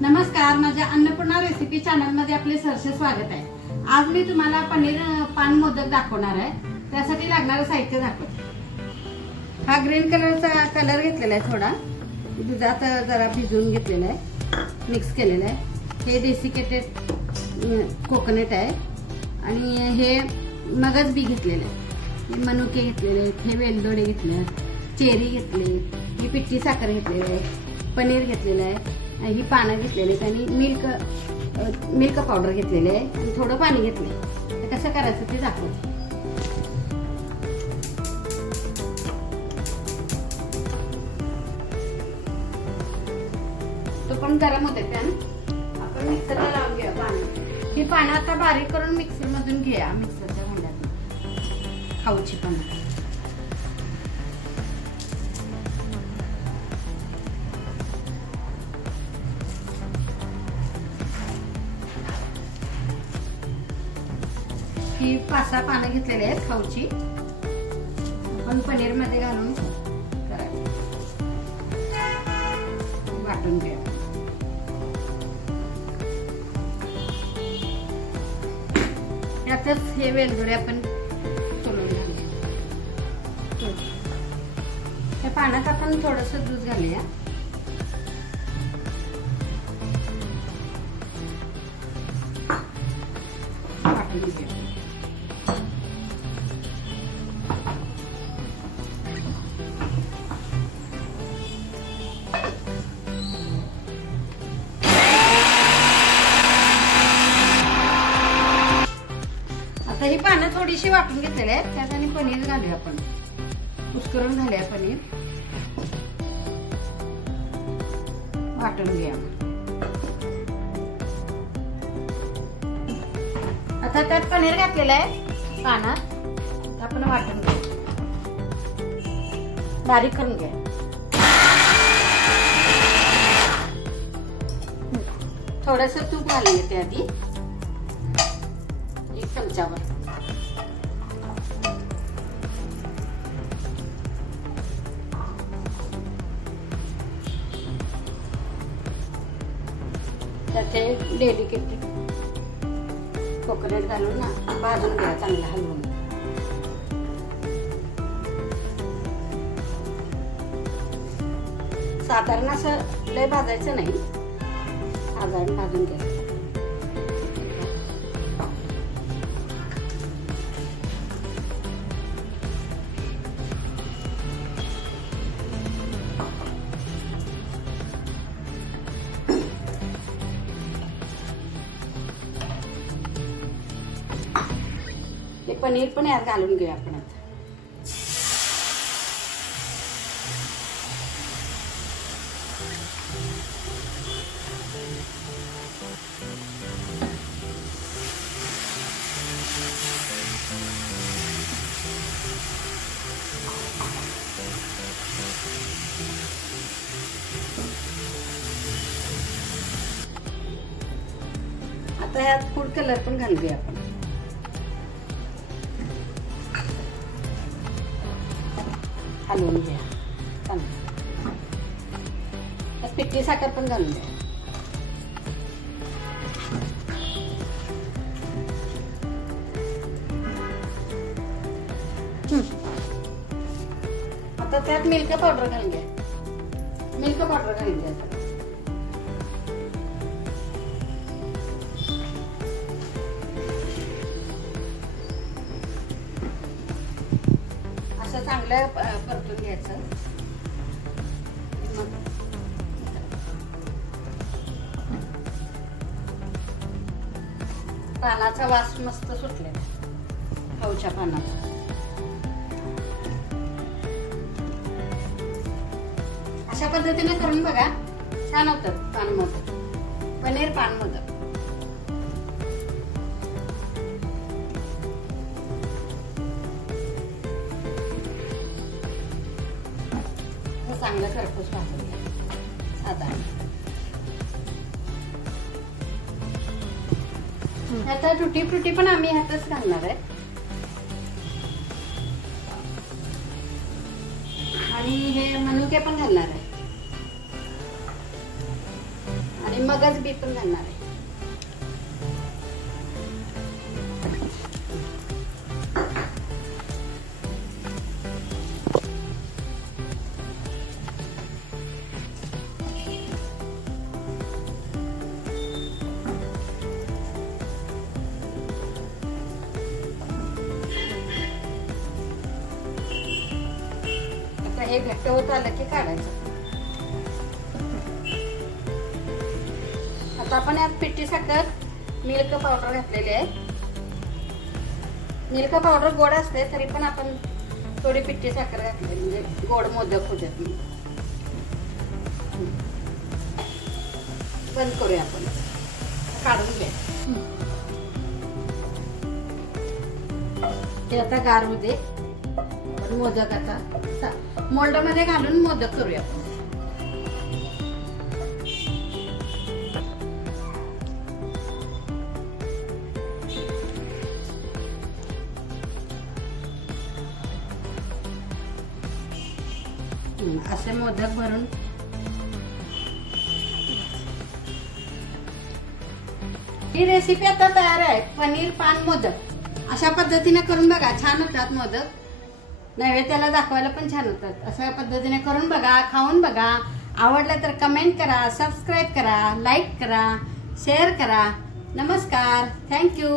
नमस्कार, माझ्या Annapurna recipe channel मध्ये आपले सहर्ष स्वागत आहे। आज मी तुम्हाला पनीर पान मोदक दाखवणार आहे। त्यासाठी लागणारे साहित्य दाखवते। हा ग्रीन कलरचा कलर घेतलेला आहे, थोडा दुधात जरा भिजवून घेतलेला आहे, मिक्स केलेला आहे। हे डेसिकेटेड कोकोनट आहे आणि हे मगज बी घेतलेले आहे, हे मनुके घेतलेले आहेत, हे वेलदोडे घेतले आहेत, चेरी घेतले, ही पिठी साखर घेतलेली आहे, पनीर घेतलेलं आहे, ही पानं घेतलेली आहेत आणि मिल्क पावडर घेतलेली आहे आणि थोडं पाणी घेतले। ते कसं करायचं ते दाखवते। तो पण गरम होते पॅन, आपण मिक्सरला लावून घ्या पानं। ही पानं आता बारीक करून मिक्सर मधून घ्या, मिक्सरच्या भांड्यातून खाऊची पानं। ही 5-6 पानं घेतलेली आहेत खाऊची, आपण पनीर मध्ये घालून करायचं, वाटून घ्या। यातच हे वेलदोडे आपण सोलून घालूया। त्या पाण्यात आपण थोडस दूध घालूया। वाटून घ्या। आता ही पानं थोडीशी वाटून घेतलेली आहेत, त्यात आणि पनीर घालूया आपण, कुस्करून घालूया पनीर, वाटून घ्या। आता त्यात पनीर घातलेलं आहे पानात, आपण वाटून घ्या, बारीक करून घ्या। थोडस तूप घालून घेते आधी, 1 चमचावर। त्याचे डेलिकेट कोकोनट घालून ना भाजून घ्या, चांगला हलवून। साधारण असं लय भाजायचं नाही, साधारण भाजून घ्या। हे पनीर पण यात घालून घेऊया आपण आता। आता यात फूड कलर पण घालूया आपण। हलवून घ्या चांगलं, पिठी साखर पण घालून द्या। आता त्यात मिल्क पावडर घालून घ्या, मिल्क पावडर घालून घ्या। असं चांगलं परतून घ्यायचं। पानाचा वास मस्त सुटलेला खाऊच्या पानाचा। अशा पद्धतीने करून बघा, छान होतं पान मोदक, पनीर पान मोदक। चांगलं खरपूस भाजून घ्या साधारण। आता टुटी फ्रुटी पण आम्ही ह्यातच घालणार आहे आणि हे मनुके पण घालणार आहे। मगज बी पण घालणार आहे. हे घट्ट होत आलं की काढायचं. आता आपण यात पिठी साखर मिल्क पावडर घातलेली आहे. मिल्क पावडर गोड असते तरी पण आपण थोडी पिठी साखर घातली म्हणजे गोड मोदक होतात. बंद करूया आपण, काढून घ्या. ते आता गार होऊ दे. मोदक आता मोल्ड मध्ये घालून मोदक करूया. असे मोदक भरून ही रेसिपी आता तयार आहे. पनीर पान मोदक अशा पद्धतीने करून बघा, छान होतात मोदक. नैवेद्याला दाखवायला पण छान होतात. अशा पद्धतीने करून बघा, खाऊन बघा. आवडलं तर कमेंट करा, सबस्क्राईब करा, लाईक करा, शेअर करा. नमस्कार, थँक्यू.